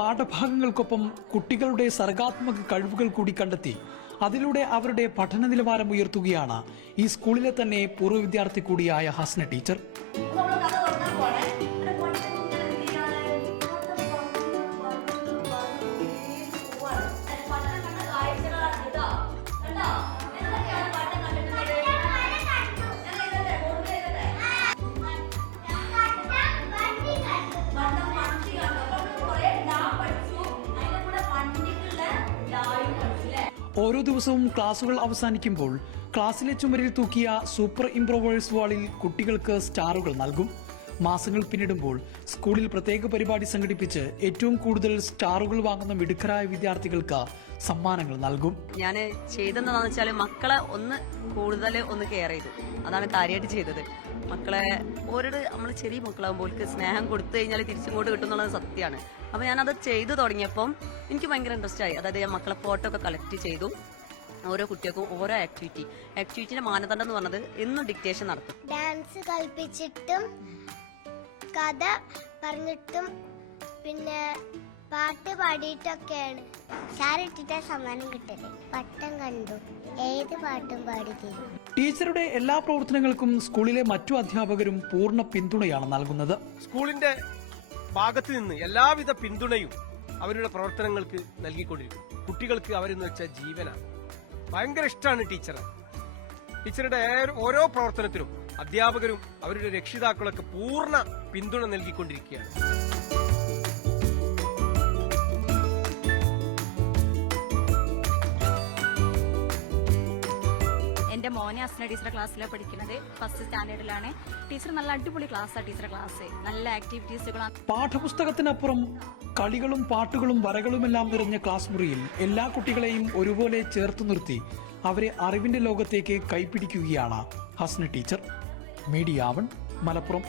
പാഠഭാഗങ്ങൾക്കൊപ്പം കുട്ടികളുടെ സർഗാത്മക കഴിവുകൾ കൂടി കണ്ടെത്തി അതിലൂടെ അവരുടെ പഠന നിലവാരം ഉയർത്തുകയാണ് ഈ സ്കൂളിലെ തന്നെ പൂർവ്വ വിദ്യാർത്ഥി കൂടിയായ ഹസ്ന ടീച്ചർ. ഓരോ ദിവസവും ക്ലാസുകൾ അവസാനിക്കുമ്പോൾ ക്ലാസ്സിലെ ചുമരിൽ തൂക്കിയ സൂപ്പർ ഇംപ്രൂവേഴ്സ് വാളിൽ കുട്ടികൾക്ക് സ്റ്റാറുകൾ നൽകും. മാസങ്ങൾ പിന്നിടുമ്പോൾ സ്കൂളിൽ പ്രത്യേക പരിപാടി സംഘടിപ്പിച്ച് ഏറ്റവും കൂടുതൽ സ്റ്റാറുകൾ വാങ്ങുന്ന മിടുക്കരായ വിദ്യാർത്ഥികൾക്ക് സമ്മാനങ്ങൾ നൽകും. ഞാൻ ചെയ്തെന്താണെന്ന് വെച്ചാൽ മക്കളെ കൂടുതൽ കെയർ ചെയ്തു. അതാണ് കാര്യമായിട്ട് ചെയ്തത്. മക്കളെ നമ്മൾ ചെറിയ മക്കളാകുമ്പോൾ സ്നേഹം കൊടുത്തു കഴിഞ്ഞാൽ തിരിച്ചിങ്ങോട്ട് കിട്ടുന്നുള്ളത് സത്യമാണ്. അപ്പോൾ ഞാനത് ചെയ്തു തുടങ്ങിയപ്പം എനിക്ക് ഭയങ്കര ഇൻട്രസ്റ്റ് ആയി. അതായത് ഞാൻ മക്കളെ ഫോട്ടോ ഒക്കെ കളക്ട് ചെയ്തു. ഓരോ കുട്ടികൾക്കും ഓരോ ആക്ടിവിറ്റിന്റെ മാനദണ്ഡം എന്ന് പറഞ്ഞത് എന്നും ഡിക്റ്റേഷൻ നടത്തും. ഡാൻസ് കളിപ്പിച്ചിട്ടും കഥ പറഞ്ഞിട്ടും പിന്നെ പാട്ട് പാടിയിട്ടൊക്കെയാണ് ഷാറിട്ടിട്ട സമ്മാനം കിട്ടല്. പട്ടം കണ്ടു, ഏത് പാട്ടും പാടി തരും. ടീച്ചറുടെ എല്ലാ പ്രവർത്തനങ്ങൾക്കും സ്കൂളിലെ മറ്റു അധ്യാപകരും പൂർണ്ണ പിന്തുണയാണ് നൽകുന്നത്. സ്കൂളിന്റെ ഭാഗത്ത് നിന്ന് എല്ലാവിധ പിന്തുണയും അവരുടെ പ്രവർത്തനങ്ങൾക്ക് നൽകിക്കൊണ്ടിരിക്കും. കുട്ടികൾക്ക് അവരെന്ന് വെച്ചാൽ ജീവനാണ്. ഭയങ്കര ഇഷ്ടമാണ് ടീച്ചറുടെ ഓരോ പ്രവർത്തനത്തിനും അധ്യാപകരും അവരുടെ രക്ഷിതാക്കളൊക്കെ പൂർണ്ണ പിന്തുണ നൽകിക്കൊണ്ടിരിക്കുകയാണ്. എൻ്റെ മോനെ ഹസ്ന ടീച്ചറുടെ ക്ലാസ്സിലാണ് പഠിക്കുന്നത്. ഫസ്റ്റ് സ്റ്റാൻഡേർഡിലാണ്. ടീച്ചർ നല്ല അടിപൊളി ക്ലാസ്സാണ്. ടീച്ചറുടെ ക്ലാസ് നല്ല ആക്ടിവിറ്റീസുകളാണ്. പാഠപുസ്തകത്തിനപ്പുറം കളികളും പാട്ടുകളും വരകളുമെല്ലാം നിറഞ്ഞ ക്ലാസ് മുറിയിൽ എല്ലാ കുട്ടികളെയും ഒരുപോലെ ചേർത്ത് നിർത്തി അവരെ അറിവിന്റെ ലോകത്തേക്ക് കൈപ്പിടിക്കുകയാണ് ഹസ്ന ടീച്ചർ. മീഡിയ 1 മലപ്പുറം.